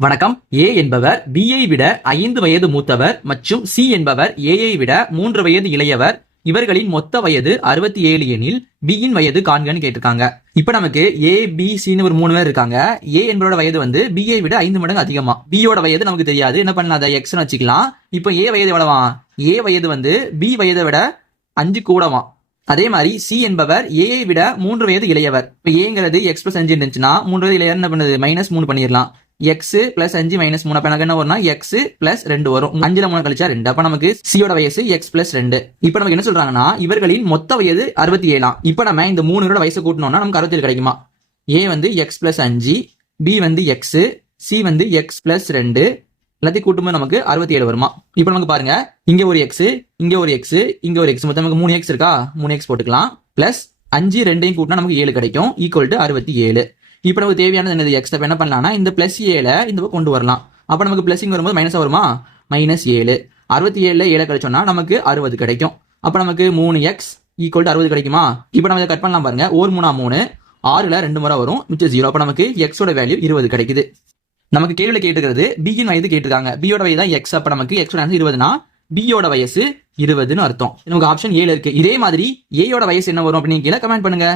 வணக்கம். ஏ என்பவர் பி ஐ விட 5 வயது மூத்தவர் மற்றும் சி என்பவர் ஏ ஐ விட 3 வயது இளையவர். இவர்களின் மொத்த வயது 67 எனில் பி யின் வயது காண்கன்னு கேட்டிருக்காங்க. இப்ப நமக்கு ஏ பி சின்னு ஒரு 3 பேர் இருக்காங்க. ஏ என்பவரோட வயது வந்து பி ஐ விட 5 மடங்கு அதிகமா. பி யோட வயது நமக்கு தெரியாது, என்ன பண்ணலாம், அதை எக்ஸ்னு வச்சுக்கலாம். இப்ப ஏ வயது எவ்வளவா? ஏ வயது வந்து பி வயதை விட 5 கூடவா. அதே மாதிரி சி என்பவர் ஏ ஐ விட 3 வயது இளையவர். இப்ப ஏங்கிறது எக்ஸ் பிளஸ் 5 இருந்துச்சுன்னா 3 வயது இளையவர் என்ன பண்ணுது, -3 பண்ணிடலாம். எக்ஸ் பிளஸ் 5 -3 அப்ப எனக்கு என்ன வரும்னா எக்ஸ் பிளஸ் 2 வரும். 5ல 3 கழிச்சா 2. அப்ப நமக்கு சியோட வயசு எக்ஸ் பிளஸ் 2. இப்ப நமக்கு என்ன சொல்றாங்கன்னா இவர்களின் மொத்த வயது 67. இப்ப நம்ம இந்த 3 பேரோட வயசு கூட்டணும்னா நமக்கு 67 கிடைக்குமா? ஏ வந்து எக்ஸ் பிளஸ் 5, பி வந்து எக்ஸ், சி வந்து எக்ஸ் பிளஸ் 2, எல்லாத்தையும் கூட்டும்போது நமக்கு 67 வருமா? இப்ப நமக்கு பாருங்க, இங்க ஒரு எக்ஸ், இங்க ஒரு எக்ஸ், இங்க ஒரு எக்ஸ், மொத்தம் நமக்கு 3 எக்ஸ் இருக்கா, 3 எக்ஸ் போட்டுக்கலாம். பிளஸ் 5 2 கூட்டினா நமக்கு 7 கிடைக்கும், ஈக்குவல் டு 67. இப்ப நமக்கு தேவையானது என்னது, எக்ஸ். என்ன பண்ணலாம்னா இந்த பிளஸ் 7 இந்த பக்கம் கொண்டு வரலாம். அப்ப நமக்கு பிளஸிங் வரும்போது மைனஸ் வருமா, -7. 67ல 7 கழிச்சோம்னா நமக்கு 60 கிடைக்கும். அப்ப நமக்கு 3x ஈக்குவல் டு 60 கிடைக்குமா? இப்ப நம்ம இதை கட் பண்ணலாம் பாருங்க, 1 3 3, 6ல 2 முறை வரும், மிச்சம் 0. அப்ப நமக்கு எக்ஸோட வேல்யூ 20 கிடைக்குது. நமக்கு கேள்வியில கேட்டுக்கிறது பி யின் வயது கேட்டிருக்காங்க. பி யோட வயது தான் எக்ஸ். அப்ப நமக்கு எக்ஸோட ஆன்சர் 20னா பி யோட வயசு 20ன்னு அர்த்தம். நமக்கு ஆப்ஷன் 7 இருக்கு. இதே மாதிரி ஏ யோட வயசு என்ன வரும் அப்படின்னு கீழே கமெண்ட் பண்ணுங்க.